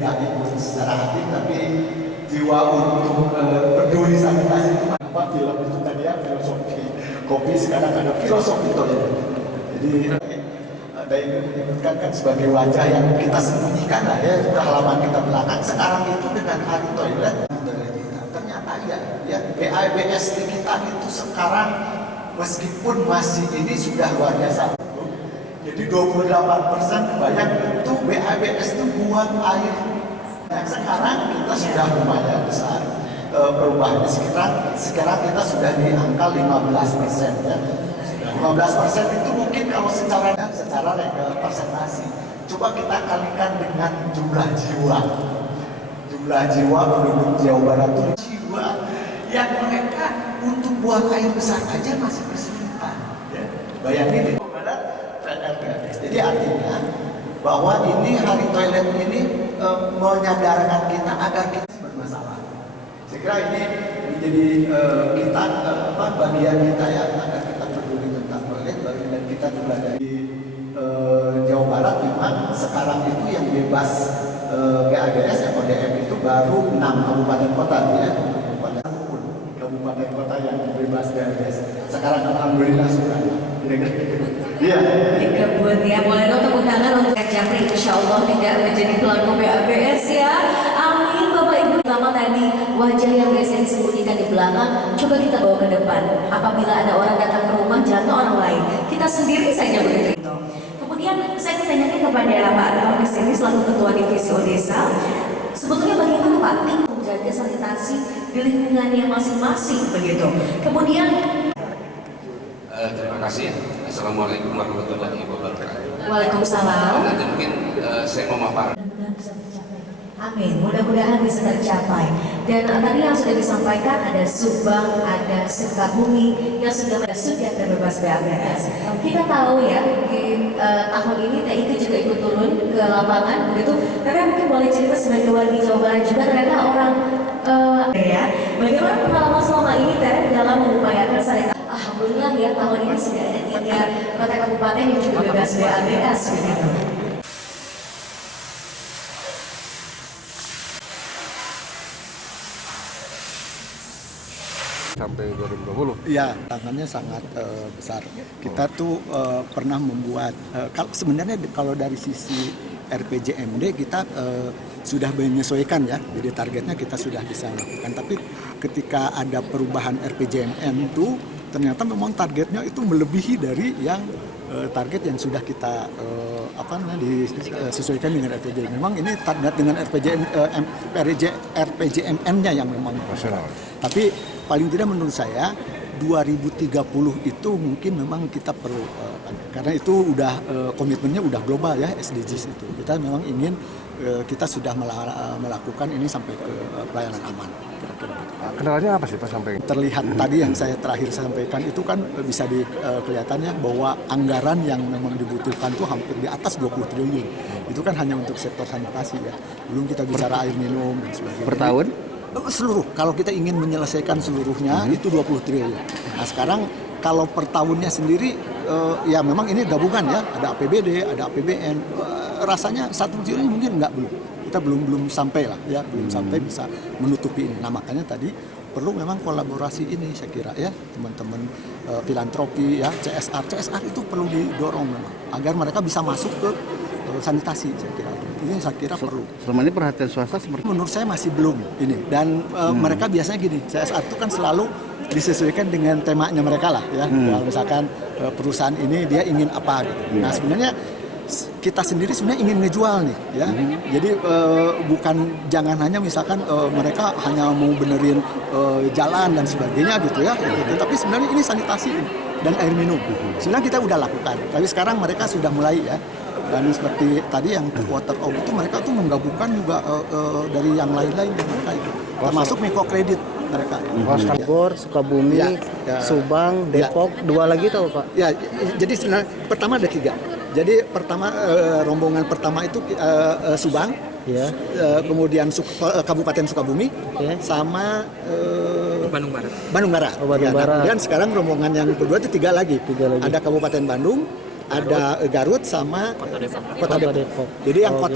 tidak ikut secara hati, tapi jiwa untuk peduli sanitasi itu apa film itu tadi ya, filosofi kopi, sekarang ada filosofi toilet. Jadi ada yang menyebutkan kan sebagai wajah yang kita sembunyikan lah ya, sudah halaman kita belakang. Sekarang itu dengan hari toilet kita, ternyata ya BABS di kita itu sekarang meskipun masih ini sudah luar biasa. Jadi 28% bayang itu BABS itu buang air. Yang sekarang kita sudah lumayan besar perubahannya, sekarang kita sudah di angka 15% ya. 15% itu mungkin kalau secara persentase. Coba kita kalikan dengan jumlah jiwa. Jumlah jiwa penduduk Jawa Barat itu jiwa yang mereka untuk buang air besar aja masih kesulitan. Ya. Bayangin di Jawa Barat. Jadi artinya bahwa ini hari toilet ini menyadarkan kita agar kita bermasalah. Saya kira ini menjadi kita bagian kita ya, agar kita peduli tentang toilet. Bagian kita juga dari Jawa Barat memang sekarang itu yang bebas BABS FODM itu baru 6 kabupaten kota ya. Kabupaten kota yang bebas BABS. Sekarang alhamdulillah sudah. Iya. Dikebut ya, boleh dong tepuk tangan untuk Kak Japri, insya Allah tidak menjadi pelaku BABS ya. Amin Bapak Ibu. Pertama tadi wajah yang biasa disembunyikan di belakang, coba kita bawa ke depan. Apabila ada orang datang ke rumah, jangan ke orang lain, kita sendiri saja begitu. Kemudian saya ditanyakan kepada Pak Arno di sini selaku Ketua Divisi Desa, sebetulnya bagaimana Pak tim menjaga sanitasi di lingkungannya masing-masing begitu. Kemudian terima kasih. Assalamualaikum warahmatullahi wabarakatuh. Waalaikumsalam. Nanti mungkin saya mau memaparkan. Amin, mudah-mudahan bisa tercapai. Dan tadi yang sudah disampaikan ada Subang, ada Sukabumi yang sudah terbebas BABS. Kita tahu ya di tahun ini TIK juga ikut turun ke lapangan begitu. Tapi mungkin boleh cerita sebagai warga Jawa Barat juga ternyata orang ya. Bagaimana pengalaman selama ini Teren dalam mengupayakan sanitasi? Alhamdulillah ya tahun ini sudah ada 3 kota kabupaten yang juga bebas BABS begitu. Sampai 2020. Iya, tangannya sangat besar. Kita tuh pernah membuat sebenarnya kalau dari sisi RPJMD kita sudah menyesuaikan ya. Jadi targetnya kita sudah bisa lakukan. Tapi ketika ada perubahan RPJMN itu ternyata memang targetnya itu melebihi dari yang target yang sudah kita disesuaikan dengan RPJMN. Memang ini target dengan RPJMN-nya yang memang nasional. Tapi paling tidak menurut saya 2030 itu mungkin memang kita perlu karena itu udah komitmennya udah global ya, SDGs itu. Kita memang ingin kita sudah melakukan ini sampai ke pelayanan aman. Kira-kira gitu. Kendalanya apa sih Pak sampai? Terlihat tadi yang saya terakhir sampaikan itu kan bisa kelihatannya bahwa anggaran yang memang dibutuhkan tuh hampir di atas 20 triliun. Itu kan hanya untuk sektor sanitasi ya. Belum kita bicara air minum dan sebagainya. Per tahun? Seluruh, kalau kita ingin menyelesaikan seluruhnya itu 20 triliun. Nah sekarang kalau per tahunnya sendiri ya memang ini gabungan ya, ada APBD, ada APBN. Rasanya 1 triliun mungkin belum. Kita belum sampai lah ya, belum sampai bisa menutupi ini. Nah makanya tadi perlu memang kolaborasi ini saya kira ya, teman-teman filantropi ya, CSR itu perlu didorong memang agar mereka bisa masuk ke sanitasi saya kira. Ini saya kira perlu. Selama ini perhatian swasta seperti menurut saya masih belum ini dan mereka biasanya gini, CSR itu kan selalu disesuaikan dengan temanya mereka lah ya. Kalau misalkan perusahaan ini dia ingin apa gitu. Nah sebenarnya kita sendiri sebenarnya ingin ngejual nih ya. Jadi bukan jangan hanya misalkan mereka hanya mau benerin jalan dan sebagainya gitu ya. Gitu. Tapi sebenarnya ini sanitasi dan air minum. Sebenarnya kita udah lakukan. Tapi sekarang mereka sudah mulai ya. Dan seperti tadi yang water out itu mereka tuh menggabungkan juga dari yang lain-lain yang mereka itu. Termasuk mikrokredit mereka. Bogor, Sukabumi, Subang, Depok, 2 lagi tahu Pak? Ya, jadi sebenarnya pertama ada 3. Jadi pertama rombongan pertama itu Subang, ya. Kemudian Kabupaten Sukabumi, sama Bandung Barat. Bandung Barat. Oh, Bandung Barat. Kemudian sekarang rombongan yang kedua itu 3 lagi. Tiga lagi. Ada Kabupaten Bandung, ada Garut sama Kota Depok. Jadi yang kota